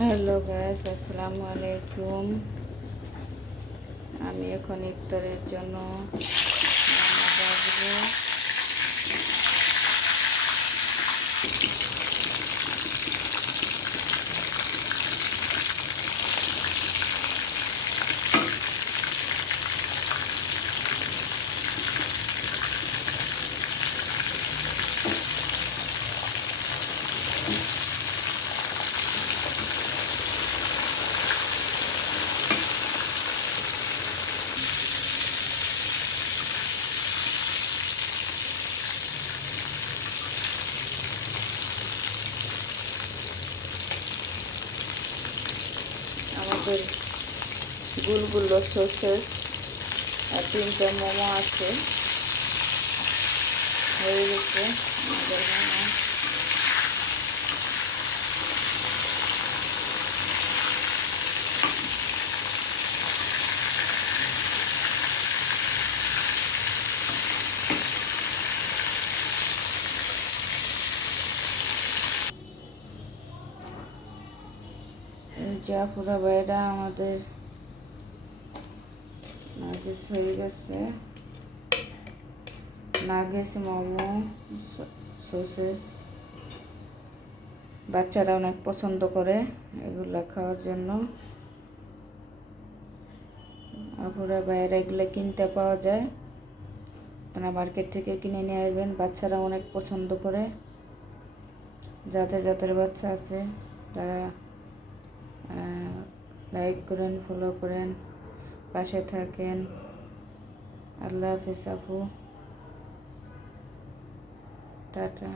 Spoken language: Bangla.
হ্যালো গাইস, আসসালামু আলাইকুম। আমি এখন ইফতারের জন্য নামাজ আসবো। আমাদের গুলগুলো সসেস আর 3টে মোমো আছে, হয়ে গেছে আমাদের মোমো। এই যে পুরো বাইরা আমাদের নাগেটস হয়ে গেছে। নাগেটস, মোমো, সসেস বাচ্চারা অনেক পছন্দ করে এগুলো খাওয়ার জন্য। আপুরা বাইরে এগুলো কিনতে পাওয়া যায়, আপনারা মার্কেট থেকে কিনে নিয়ে আসবেন। বাচ্চারা অনেক পছন্দ করে। যাদের যাদের বাচ্চা আছে তারা লাইক করেন, ফলো করেন, পাশে থাকেন। আল্লাহ হাফেজ আপু, টাটা।